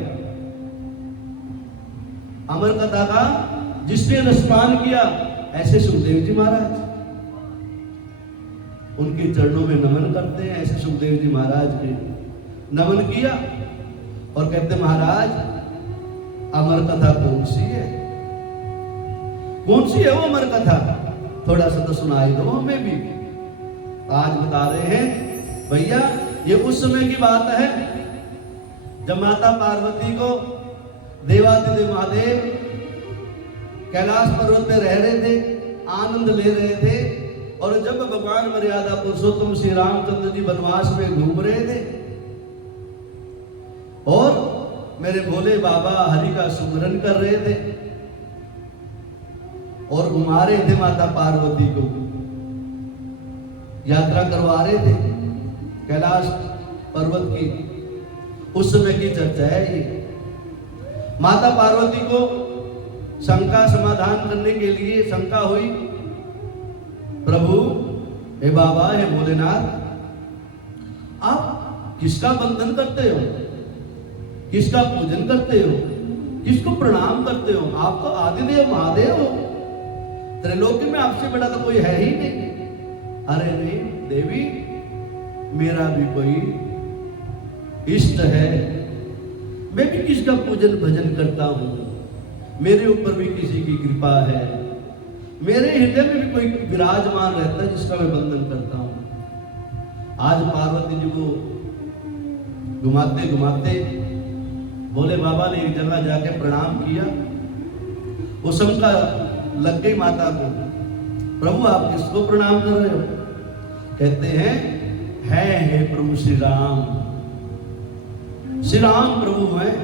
अमर कथा का जिसने रसपान किया, ऐसे सुखदेव जी महाराज। उनके चरणों में नमन करते हैं, ऐसे सुखदेव जी महाराज के नमन किया और कहते महाराज अमर कथा कौन सी है, कौन सी है वो अमर कथा, थोड़ा सा तो सुनाई दो हमें भी। आज बता रहे हैं भैया ये उस समय की बात है जब माता पार्वती को देवादिदेव महादेव कैलाश पर्वत पे रह रहे थे, आनंद ले रहे थे। और जब भगवान मर्यादा पुरुषोत्तम श्री रामचंद्र जी वनवास में घूम रहे थे और मेरे भोले बाबा हरि का सुमिरन कर रहे थे और घुमा रहे थे माता पार्वती को, यात्रा करवा रहे थे कैलाश पर्वत की। उस समय की चर्चा है ये। माता पार्वती को शंका समाधान करने के लिए शंका हुई, प्रभु हे बाबा हे भोलेनाथ, आप किसका बंधन करते हो, किसका पूजन करते हो, किसको प्रणाम करते हो, आप तो आदिदेव महादेव हो, त्रिलोकी में आपसे बड़ा तो कोई है ही नहीं। अरे नहीं देवी, मेरा भी कोई इष्ट है, मैं भी किसका पूजन भजन करता हूं, मेरे ऊपर भी किसी की कृपा है, मेरे हृदय में भी कोई विराजमान रहता है जिसका मैं बंधन करता हूं। आज पार्वती जी को घुमाते घुमाते भोले बाबा ने एक जगह जाके प्रणाम किया, वो शंका लग गई माता को। प्रभु आप किसको प्रणाम कर रहे हो? कहते हैं है प्रभु श्री राम। श्री राम प्रभु हैं,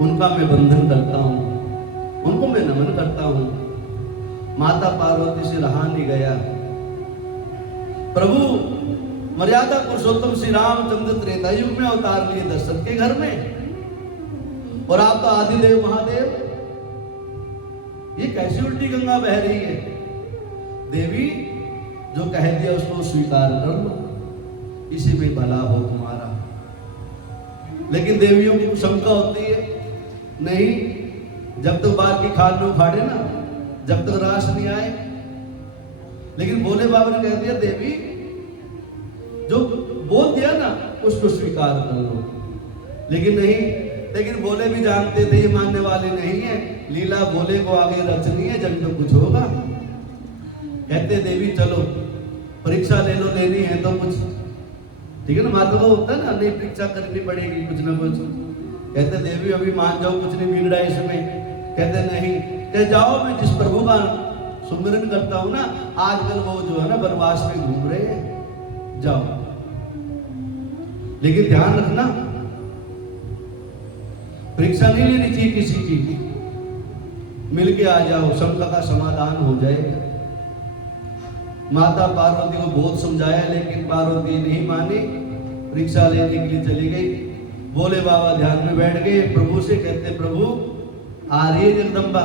उनका मैं बंधन करता हूं, उनको मैं नमन करता हूं। माता पार्वती से रहा नहीं गया। प्रभु मर्यादा पुरुषोत्तम श्री रामचंद्र त्रेता युग में अवतार लिए दशरथ के घर में, और आप तो आदिदेव महादेव। ये कैसी उल्टी गंगा बह रही है? देवी जो कह दिया उसको स्वीकार कर लो, इसी में भला हो तुम्हारा। लेकिन देवियों की शंका होती है, नहीं, जब तक बाल की खाल में उखाड़े ना, जब तक रास नहीं आए। लेकिन भोले बाबा ने कह दिया, देवी जो बोल दिया ना उसको स्वीकार कर लो। लेकिन नहीं, लेकिन भोले भी जानते थे ये मानने वाले नहीं है, लीला भोले को आगे रचनी है, जब तो कुछ होगा। कहते देवी चलो परीक्षा ले लो, लेनी है तो कुछ, ठीक है ना, माता को होता है ना, नहीं परीक्षा करनी पड़ेगी कुछ ना कुछ। कहते देवी अभी मान जाओ, कुछ नहीं बिगड़ा इसमें। कहते नहीं, कह जाओ, मैं जिस प्रभु का सुमिरन करता हूं ना, आजकल वो जो है ना वनवास में घूम रहे हैं, जाओ। लेकिन ध्यान रखना, परीक्षा नहीं लेनी चाहिए किसी की, मिलके आ जाओ, शंका का समाधान हो जाएगा। माता पार्वती को बहुत समझाया, लेकिन पार्वती नहीं मानी, परीक्षा लेने के लिए चली गई। भोले बाबा ध्यान में बैठ गए, प्रभु से कहते, प्रभु आ रही है जगदम्बा,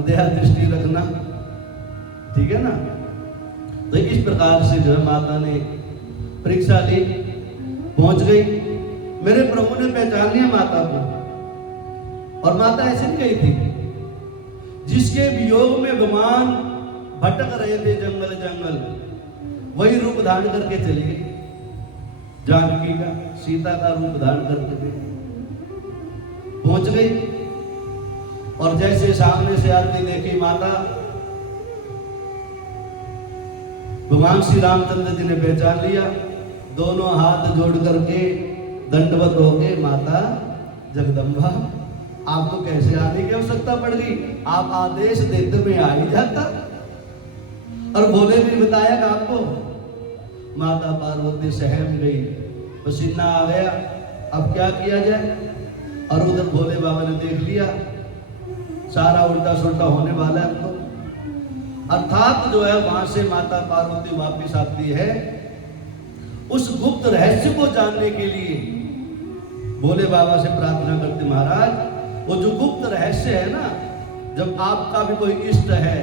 दया दृष्टि रखना, ठीक है ना। तो इस प्रकार से जो है माता ने परीक्षा ली, पहुंच गई। मेरे प्रभु ने पहचान लिया माता को, और माता ऐसी नहीं गई थी जिसके वियोग में भगवान भटक रहे थे जंगल जंगल, वही रूप धारण करके चली गई। जानकी का, सीता का रूप धारण करके पहुंच गई। और जैसे सामने से आती देखी माता, भगवान श्री रामचंद्र जी ने पहचान लिया, दोनों हाथ जोड़ करके दंडवत हो गए, माता जगदम्बा आपको कैसे आने की आवश्यकता पड़ गई? आप आदेश देते में आ ही जाता। और भोले ने बताया कि आपको, माता पार्वती सहम गई, पसीना आ गया, अब क्या किया जाए। और उधर भोले बाबा ने देख लिया सारा उल्टा सुल्टा होने वाला है तो, अर्थात जो है वहां से माता पार्वती वापिस आती है उस गुप्त रहस्य को जानने के लिए। भोले बाबा से प्रार्थना करते, महाराज वो जो गुप्त रहस्य है ना, जब आपका भी कोई इष्ट है,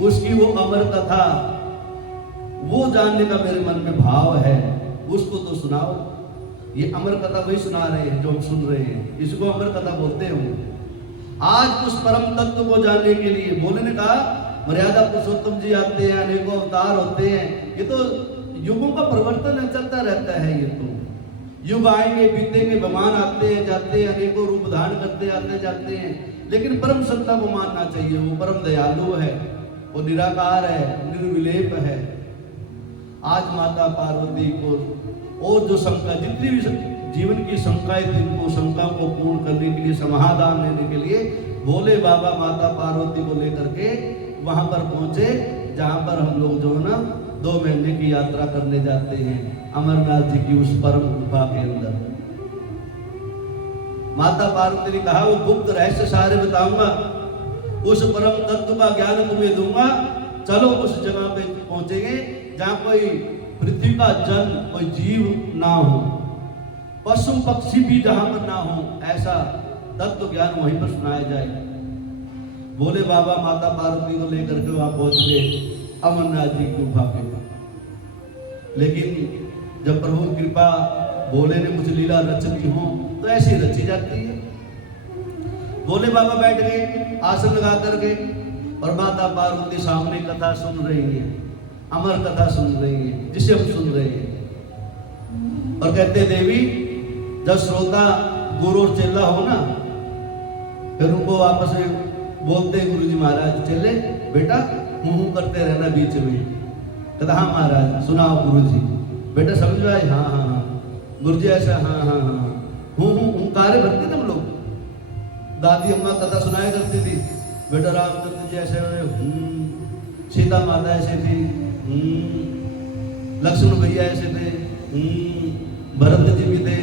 उसकी वो अमर कथा, वो जानने का मेरे मन में भाव है, उसको तो सुनाओ। ये अमर कथा वही सुना रहे हैं जो हम सुन रहे हैं, इसको अमर कथा बोलते हैं। आज उस परम तत्व को जानने के लिए भोले ने कहा, मर्यादा पुरुषोत्तम जी आते हैं, अनेकों अवतार होते हैं, ये तो युगों का परिवर्तन चलता रहता है। ये तो युग आएंगे बीतेंगे, भगवान आते हैं जाते हैं, अनेकों रूप धारण करते आते जाते हैं, लेकिन परम सत्ता को मानना चाहिए। वो परम दयालु है, वो निराकार है, निर्विलेप है। आज माता पार्वती को और जो शंका, जितनी भी जीवन की शंकाएं थी, उनको शंका को पूर्ण करने के लिए, समाधान लेने के लिए भोले बाबा माता पार्वती को लेकर के वहां पर पहुंचे, जहां पर हम लोग जो है ना 2 महीने की यात्रा करने जाते हैं, अमरनाथ जी की उस परम गुफा के अंदर। माता पार्वती ने कहा, वो गुप्त रहस्य सारे बताऊंगा, उस परम तत्व का ज्ञान तुम्हें दूंगा। चलो उस जगह पे पहुंचेंगे जहां कोई पृथ्वी का जन, कोई जीव ना हो, पशु पक्षी भी जहां पर ना हो, ऐसा तत्व ज्ञान वहीं पर सुनाया जाए। भोले बाबा माता पार्वती को लेकर के वहां पहुंच गए अमरनाथ जी की गुफा पे। लेकिन जब प्रभु की कृपा, भोले ने कुछ लीला रच दी हो तो ऐसी रची जाती है। भोले बाबा बैठ गए आसन लगा करके, और माता पार्वती सामने कथा सुन रही है, अमर कथा सुन रही है, जिसे हम सुन रहे हैं। और कहते, देवी जब श्रोता गुरु और चेला हो ना, फिर उनको आपस में बोलते, गुरु जी महाराज, चले बेटा हूँ करते रहना बीच में। कहता, हाँ महाराज सुनाओ गुरु जी। बेटा समझ आए? हाँ हाँ हाँ। गुरु जी ऐसा? हाँ हाँ हाँ। हूँ कार्य भरते थे हम लोग, दादी अम्मा कथा सुनाया करती थी, बेटा रामचंद्र जी ऐसे सीता माता ऐसे थी, लक्ष्मण भैया ऐसे थे, भरत जी भी थे,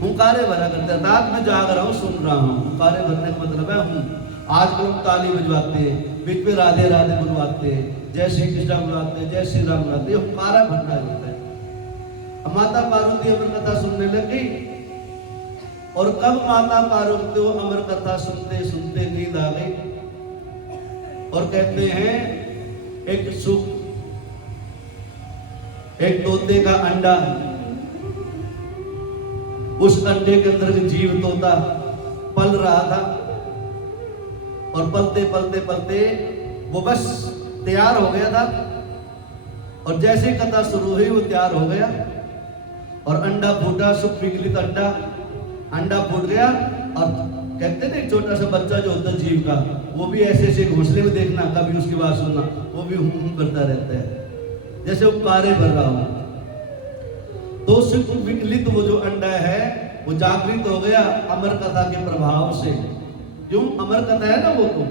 हुंकारे भरा करते, रात में जाग रहा हूँ सुन रहा हूँ। हुंकारे भरने का मतलब है हूँ। आजकल हम ताली बजवाते हैं, बीच में राधे राधे बुलवाते हैं, जय श्री कृष्ण बुलाते हैं, जय श्री राम बुलाते हैं, हुंकारा भरना होता है। अब माता पार्वती अमर कथा सुनने लग गई, और कब माता पार्वती को अमर कथा सुनते सुनते नींद आ गई, और कहते हैं एक तोते का अंडा, उस अंडे के अंदर जीव तोता पल रहा था, और पलते पलते पलते वो बस तैयार हो गया था, और जैसे कथा शुरू हुई वो तैयार हो गया, और अंडा फूटा, सुख विकलित अंडा फूट गया। और कहते थे छोटा सा बच्चा जो होता है जीव का, वो भी ऐसे ऐसे घोंसले में देखना, कभी उसकी बात सुनना, वो भी हूं करता रहता है, जैसे वो कारे भर रहा हो। तो सुख विकलित वो जो अंडा है वो जागृत हो गया अमर कथा के प्रभाव से। क्यों? अमर कथा है ना वो, तो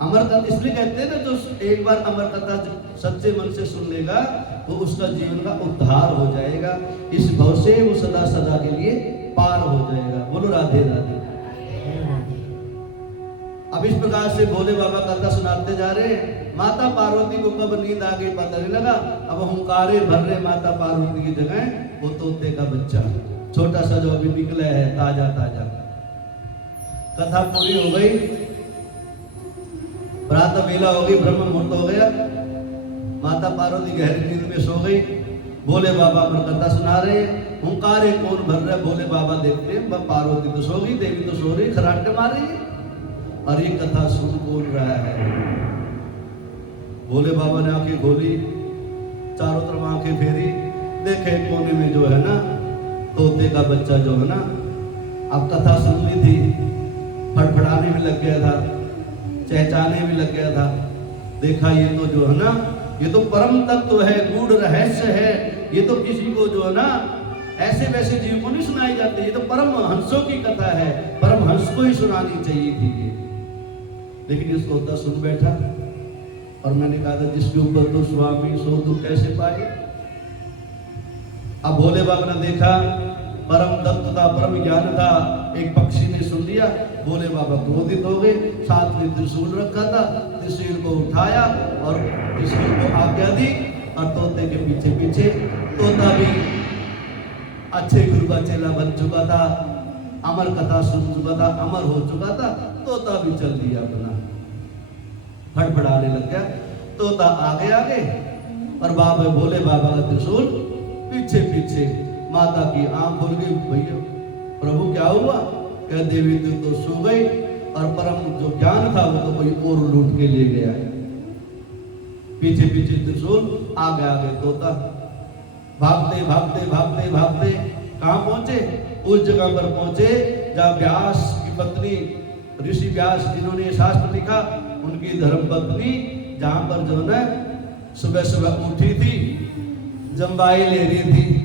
अमर कथा इसलिए कहते हैं ना, जो एक बार अमर कथा सच्चे मन से सुन लेगा तो उसका जीवन का उद्धार हो जाएगा, इस भव से वो सदा सदा के लिए पार हो जाएगा। बोलो राधे राधे। अब इस प्रकार से भोले बाबा कथा सुनाते जा रहे हैं। माता पार्वती को कब नींद आ गई पता नहीं लगा। अब हुंकारे भर रहे माता पार्वती की जगह वो तोते का बच्चा, छोटा सा जो अभी निकला है ताजा ताजा। कथा पूरी हो गई, प्रातः बेला हो गई, ब्रह्म मुहूर्त हो गया, माता पार्वती गहरी नींद में सो गई। भोले बाबा पर कथा सुना रहे, हुंकारे कौन भर रहा है? भोले बाबा देखते हैं पार्वती तो सो गई, देवी तो सो रही, खराटे मार रही है, और ये कथा सुन कौन रहा है? भोले बाबा ने आंखें खोली, चारों तरफ आंखें फेरी, देखे कोने में जो है ना तोते का बच्चा जो है ना, अब कथा सुन ली थी, फड़फड़ाने भी लग गया था, चहचाने भी लग गया था। देखा ये तो जो है ना, ये तो परम तत्व है, गूढ़ रहस्य है, ये तो किसी को जो है ना ऐसे वैसे जीव को नहीं सुनाई जाती, ये तो परम हंसों की कथा है, परम हंस को ही सुनानी चाहिए थी ये। लेकिन इस तोता सुन बैठा, और मैंने कहा था जिसके ऊपर तो स्वामी सो तू कैसे पाए। अब भोले बाबा ने देखा परम तत्व था, परम ज्ञान था, एक पक्षी ने सुन लिया, भोले बाबा क्रोधित हो गए। साथ में त्रिशूल रखा था, त्रिशूल को उठाया और त्रिशूल को आज्ञा दी, और तोते के पीछे पीछे, तोता भी अच्छे गुरु का चेला बन चुका था, अमर कथा सुन चुका था, अमर हो चुका था, तोता भी चल दिया अपना, फड़फड़ाने लग गया। तोता आगे आगे, और बाबा भोले बाबा का त्रिशूल पीछे पीछे। माता की आंख खुल गई, भैया प्रभु क्या हुआ? कह देवी तू तो सो गई, और परम जो ज्ञान था वो तो कोई और लूट के ले गया है। पीछे पीछे त्रिशूल, आगे आगे तोता, भागते भागते भागते भागते कहाँ पहुंचे? उस जगह पर पहुंचे जहाँ व्यास की पत्नी, ऋषि व्यास जिन्होंने शास्त्र लिखा, उनकी धर्म पत्नी, जहां पर जो है सुबह सुबह उठी थी, जम्बाई ले रही थी,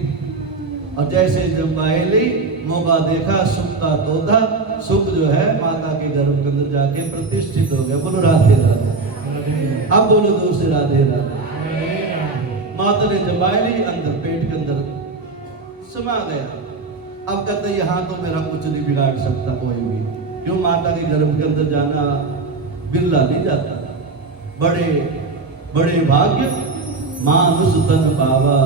और जैसे जम्बाई ली, मौका देखा, सुख का तोता, सुख जो है माता के गर्भ के अंदर जाके प्रतिष्ठित हो गया। बोलो राधे राधे। अब बोलो दूसरे राधे राधे। माता ने जम्बाई ली, अंदर पेट के अंदर समा गया। अब कहते यहाँ तो मेरा कुछ नहीं बिगाड़ सकता कोई भी। क्यों? माता के गर्भ के अंदर जाना बिरला नहीं जाता। बड़े बड़े भाग्य मानुष तन पावा,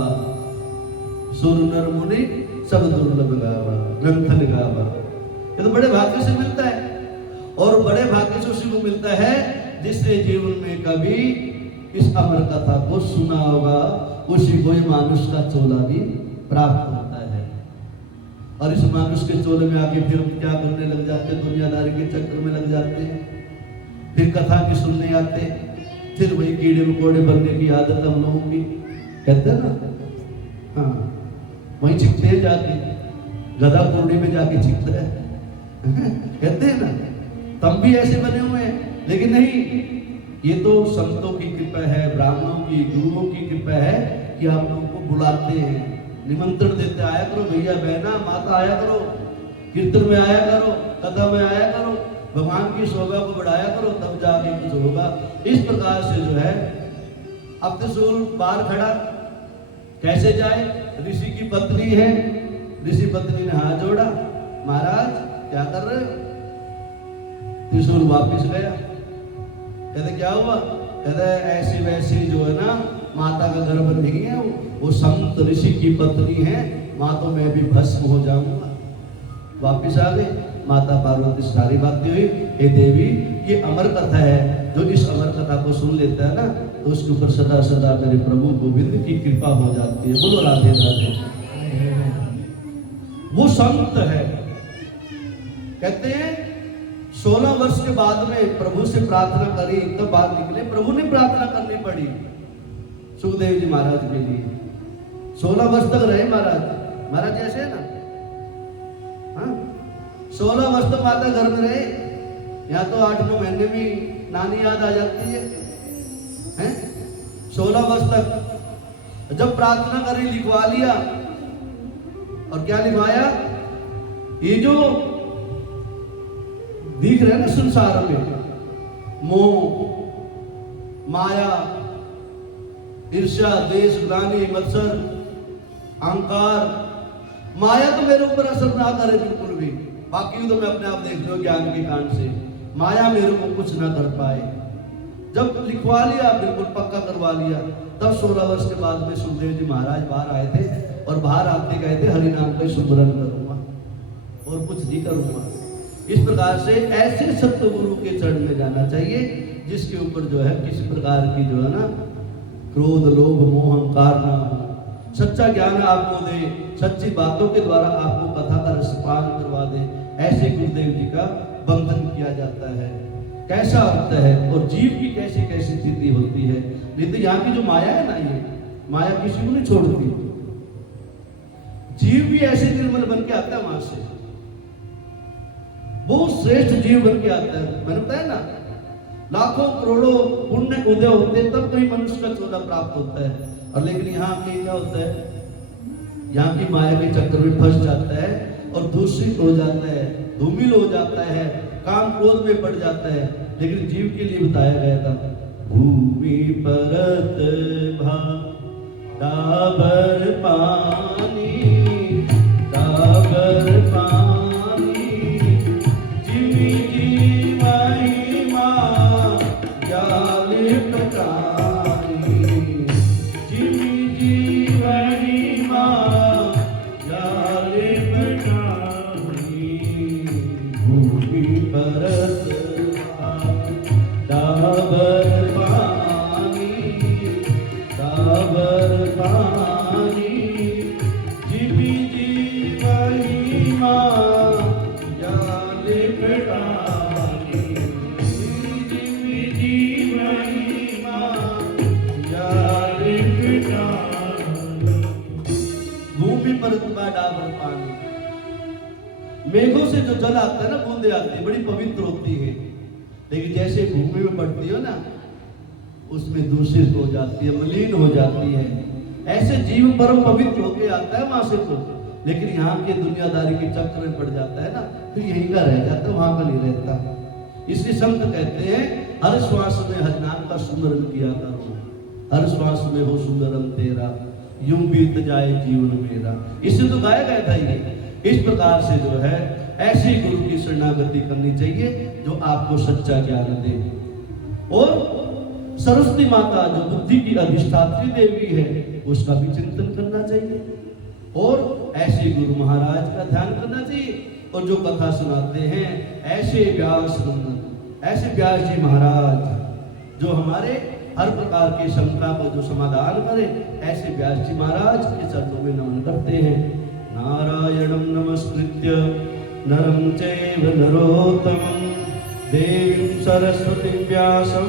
सुर नर मुनि सब दुर्लभ गावा, ग्रंथन गावा। ये तो बड़े भाग्य से मिलता है, और बड़े भाग्य से उसी को मिलता है जिसने जीवन में कभी इस अमर कथा को सुना होगा, उसी को ही मानुष का चोला भी प्राप्त होता है। और इस मानुष के चोले में आके फिर क्या करने लग जाते, दुनियादारी के चक्कर में लग जाते, फिर कथा की सुनने आते, फिर वही कीड़े मकोड़े बनने की आदत हम लोगों की। कहते हैं ना, हाँ वहीं छिपते हैं जाके, गधा पूर्णी में जाके छिपते हैं। कहते हैं ना, तम भी ऐसे बने हुए हैं। लेकिन नहीं, ये तो संतों की कृपा है, ब्राह्मणों की, गुरुओं की कृपा है कि आप लोगों को बुलाते हैं, निमंत्रण देते, आया करो भैया बहना, माता आया करो, कीर्तन में आया करो, कथा में आया करो, भगवान की शोभा को बढ़ाया करो, तब जाके कुछ होगा। इस प्रकार से जो है अब त्रिशूल बाहर खड़ा, कैसे जाए? ऋषि की पत्नी है, ऋषि पत्नी ने हाथ जोड़ा, महाराज क्या कर रहे हो? त्रिशूल वापिस गया। कहते क्या हुआ? कहते ऐसी वैसी जो है ना माता का गर्भ नहीं है, वो संत ऋषि की पत्नी है, मां तो मैं भी भस्म हो जाऊंगा। वापिस आ गए। माता पार्वती सारी बातें हुई, हे देवी ये अमर कथा है, जो इस अमर कथा को सुन लेता है ना तो उसके ऊपर सदा सदा मेरे प्रभु गोविंद की कृपा हो जाती है। बोलो राधे राधे। वो संत है। कहते हैं 16 वर्ष के बाद में प्रभु से प्रार्थना करी, तब बाहर निकले। प्रभु ने प्रार्थना करनी पड़ी सुखदेव जी महाराज के लिए। 16 वर्ष तक रहे महाराज ऐसे है ना, हाँ 16 वर्ष तक माता घर में रहे। यहाँ तो 8-9 महीने में नानी याद आ जाती है, हैं? 16 वर्ष तक जब प्रार्थना करी, लिखवा लिया। और क्या लिखवाया? ये जो दिख रहे ना संसार में, मोह, माया, ईर्ष्या, द्वेष, ग्लानि, मत्सर, अहंकार, माया तो मेरे ऊपर असर ना करे बिल्कुल भी। बाकी तो मैं अपने आप देख लो ज्ञान के कान से, माया मेरे को कुछ ना कर पाए। जब लिखवा लिया, बिल्कुल पक्का करवा लिया, तब 16 वर्ष के बाद में सुखदेव जी महाराज बाहर आए थे। और बाहर आते गए थे, हरि नाम का सुमरन करूंगा और कुछ नहीं करूंगा। इस प्रकार से ऐसे सत्य गुरु के चरण में जाना चाहिए जिसके ऊपर जो है किसी प्रकार की जो है ना क्रोध, लोभ, मोह, अहंकार ना हो। सच्चा ज्ञान आपको दे, सच्ची बातों के द्वारा आपको कथा का रसपान करवा दे। ऐसे गुरुदेव जी का बंधन किया जाता है। कैसा होता है और जीव की कैसी कैसी स्थिति होती है। नहीं तो यहाँ की जो माया है ना, ये माया किसी को नहीं छोड़ती। जीव भी ऐसे निर्मल बन के आता है वहां से, बहुत श्रेष्ठ जीव बन के आता है। मैंने बताया ना, लाखों करोड़ों पुण्य उदय होते तब कहीं मनुष्य का चोला प्राप्त होता है। और लेकिन यहाँ पे क्या होता है, यहाँ की माया के चक्कर में फंस जाता है और दूषित हो जाता है, धूमिल हो जाता है, काम क्रोध में पड़ जाता है। लेकिन जीव के लिए बताया गया था, भूमि परत भा डाबर पानी, डाबर पानी, जिमी जीवाई माँ जाले पटानी, जिमी जीवाई माँ जाले पटानी, भूमि परत डाबर पानी, डाबर पानी, जिमी जीवाई माँ जाले पटानी, जिमी जीवाई माँ जाले पटानी। भूमि पर तुम्हारा डाबर पानी, मेघों से जो जल आता है ना, बूंदे आती है, बड़ी पवित्र होती है। लेकिन जैसे भूमि में पड़ती हो ना, उसमें दूषित हो जाती है, मलिन हो जाती है। ऐसे जीव परम पवित्र होके आता है वहां से तो, लेकिन यहाँ के दुनियादारी के चक्कर में पड़ जाता है ना, फिर यहीं का रह जाता है, वहां का नहीं रहता। इसलिए संत कहते हैं, हर श्वास में हर नाम का सुमरन किया करो, हर श्वास में हो सुमरन तेरा, यूं बीत जाए जीवन मेरा। इससे तो गाया गया था ये। इस प्रकार से जो है ऐसे गुरु की शरणागति करनी चाहिए जो आपको सच्चा ज्ञान दे। और सरस्वती माता जो बुद्धि की अधिष्ठात्री देवी है, उसका भी चिंतन करना चाहिए और ऐसे गुरु महाराज का ध्यान करना चाहिए। और जो कथा सुनाते हैं ऐसे व्यास जी महाराज जो हमारे हर प्रकार की शंका को जो समाधान करे, ऐसे व्यास जी महाराज के चरणों में नमन करते हैं। नारायणं नमस्कृत्य नरं चैव नरोत्तमं देवीं सरस्वतीं व्यासं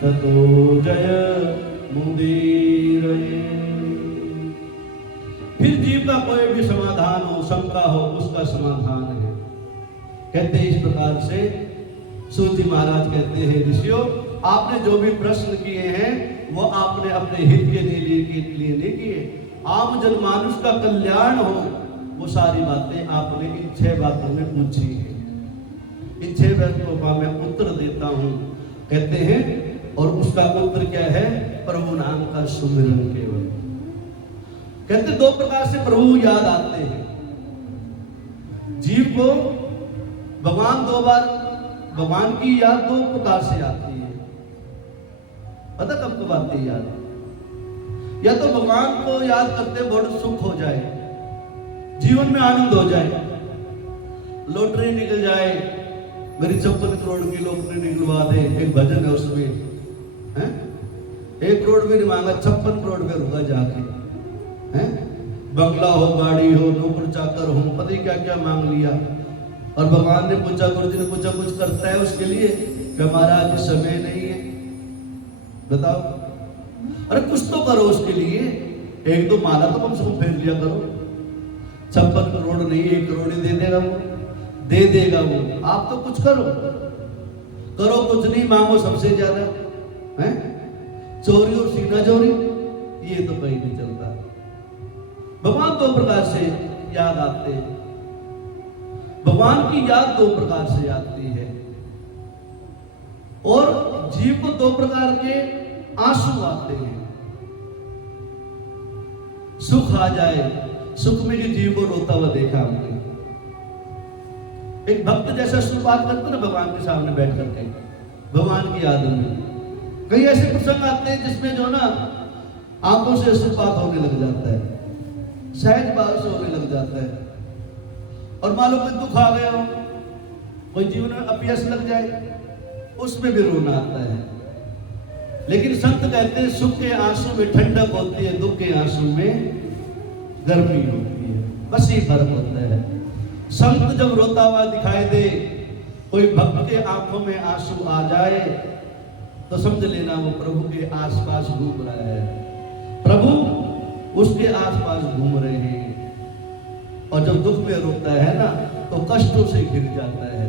ततो जय मुदीरये। फिर जीव का कोई भी समाधान हो, शंका हो, उसका समाधान है। कहते हैं इस प्रकार से सूत जी महाराज कहते हैं, ऋषियों आपने जो भी प्रश्न किए हैं वो आपने अपने हित के लिए नहीं किए। आम जनमानुष का कल्याण हो, वो सारी बातें आपने इन 6 बातों में पूछी है। इन 6 वस्तुओं का मैं उत्तर देता हूं, कहते हैं। और उसका उत्तर क्या है? प्रभु नाम का सुमिरन केवल। कहते 2 प्रकार से प्रभु याद आते हैं जीव को। भगवान 2 बार, भगवान की याद 2 प्रकार से आती है। पता कब कब आती है याद? या तो भगवान को याद करते बड़ा सुख हो जाए, जीवन में आनंद हो जाए, लॉटरी निकल जाए, मेरी 56 करोड़ की लॉटरी निकलवा दे। एक भजन है उसमें, हैं? 1 करोड़ भी नहीं मांगा, 56 करोड़ में रुका जाके, हैं? बंगला हो, गाड़ी हो, नौकर चाकर हो, पता ही क्या क्या मांग लिया। और भगवान ने पूछा, गुरु जी ने पूछा, कुछ करता है उसके लिए? कि हमारा आज समय नहीं है। बताओ, अरे कुछ तो करो उसके लिए। 1-2 माला तो कम से कम फेर लिया करो। 56 करोड़ नहीं, 1 करोड़ ही दे देगा वो, दे देगा वो। आप तो कुछ करो, करो कुछ नहीं, मांगो सबसे ज्यादा, हैं? चोरी और सीना चोरी, ये तो कहीं नहीं चलता। भगवान 2 प्रकार से याद आते हैं। भगवान की याद 2 प्रकार से आती है। और जीव को 2 प्रकार के आंसू आते हैं। सुख आ जाए, सुख में जो जीव को रोता हुआ देखा हमने। एक भक्त जैसा शुरुआत करते ना भगवान के सामने बैठ करके, भगवान की याद में। कई ऐसे प्रसंग आते हैं जिसमें जो ना आंखों से शुरुआत होने लग जाता है, सहज भाव से होने लग जाता है। और मालूम कोई दुख आ गया हो, कोई जीवन में अपयश लग जाए, उसमें भी रोना आता है। लेकिन संत कहते हैं सुख के आंसू में ठंडक होती है, दुख के आंसू में गर्मी होती है। बस ये फर्क होता है। संत जब रोता हुआ दिखाई दे, कोई भक्त के आंखों में आंसू आ जाए, तो समझ लेना वो प्रभु के आसपास घूम रहा है, प्रभु उसके आसपास घूम रहे हैं। और जब दुख में रोता है ना, तो कष्टों से घिर जाता है।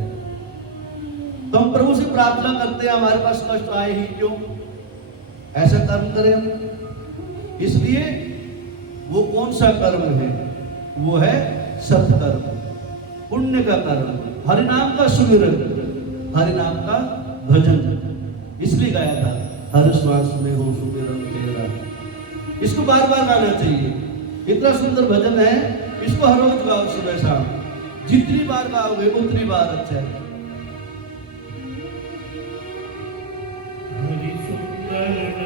तो हम प्रभु से प्रार्थना करते हैं, हमारे पास कष्ट आए ही क्यों, ऐसा कर्म करें हम। इसलिए वो कौन सा कर्म है? वो है सत्कर्म, पुण्य का कर्म, हरि नाम का सुमिरन, हरि नाम का भजन। इसलिए गाया था, हर श्वास में हो सुमिरन तेरा। इसको बार बार गाना चाहिए। इतना सुंदर भजन है, इसको हर रोज गाओ, सुबह शाम। जितनी बार गाओगे उतनी बार अच्छा है।